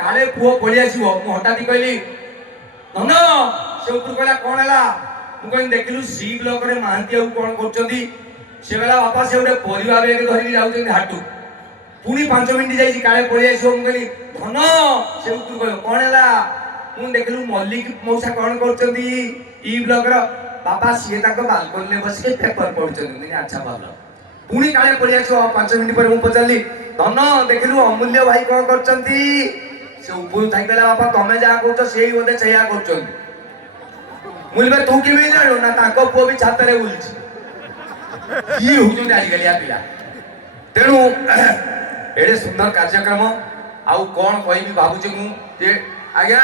କାଳେ ପୁଅ ପଳେଇ ଆସିବ ମୁଁ ହଠାତ୍ କହିଲି ଧନ ସେ ଉପରୁ କହିଲା କଣ ହେଲା ମୁଁ କହିଲି ଦେଖିଲୁ C ବ୍ଲକରେ ମହାନ୍ତି ଆଉ କଣ କରୁଛନ୍ତି ସେ କହିଲା ବାପା ସେ ଗୋଟେ ପରିବା ବେଗ ଧରିକି ଯାଉଛନ୍ତି ହାଟୁ ପୁଣି 5 ମିନିଟ୍ ଯାଇଛି କାଳେ ପଳେଇ ଆସିବ ମୁଁ କହିଲି ଧନ ସେ ଉପରୁ କହିବ କଣ ହେଲା ମୁଁ ଦେଖିଲୁ ମଲ୍ଲିକ ମଉସା କଣ କରୁଛନ୍ତି E ବ୍ଲକର ବାପା ସିଏ ତାଙ୍କ ବାଲକୋନିରେ ବସିକି ପେପର ପଢୁଛନ୍ତି ଆଚ୍ଛା ଭଲ ପୁଣି କାଳେ ପଳେଇ ଆସିବ 5 ମିନିଟ୍ ପରେ ମୁଁ ପଚାରିଲି ଧନ ଦେଖିଲୁ ଅମୂଲ୍ୟ ଭାଇ କଣ କରୁଛନ୍ତି ସେ ଉପରୁ ଥାଇ କହିଲା ବାପା ତମେ ଯାହା କହୁଛ ସେଇ ବୋଧେ ସେଇଆ କରୁଛନ୍ତି ମୁଁ କହିଲି ତୁ କେମିତି ଜାଣୁ ନା ତାଙ୍କ ପୁଅ ବି ଛାତରେ ବୁଲୁଛି କିଏ ହଉଛନ୍ତି ଆଜିକାଲି ପିଲା ତେଣୁ ଏଡେ ସୁନ୍ଦର କାର୍ଯ୍ୟକ୍ରମ ଆଉ କଣ କହିବି ଭାବୁଛି ମୁଁ ଯେ ଆଜ୍ଞା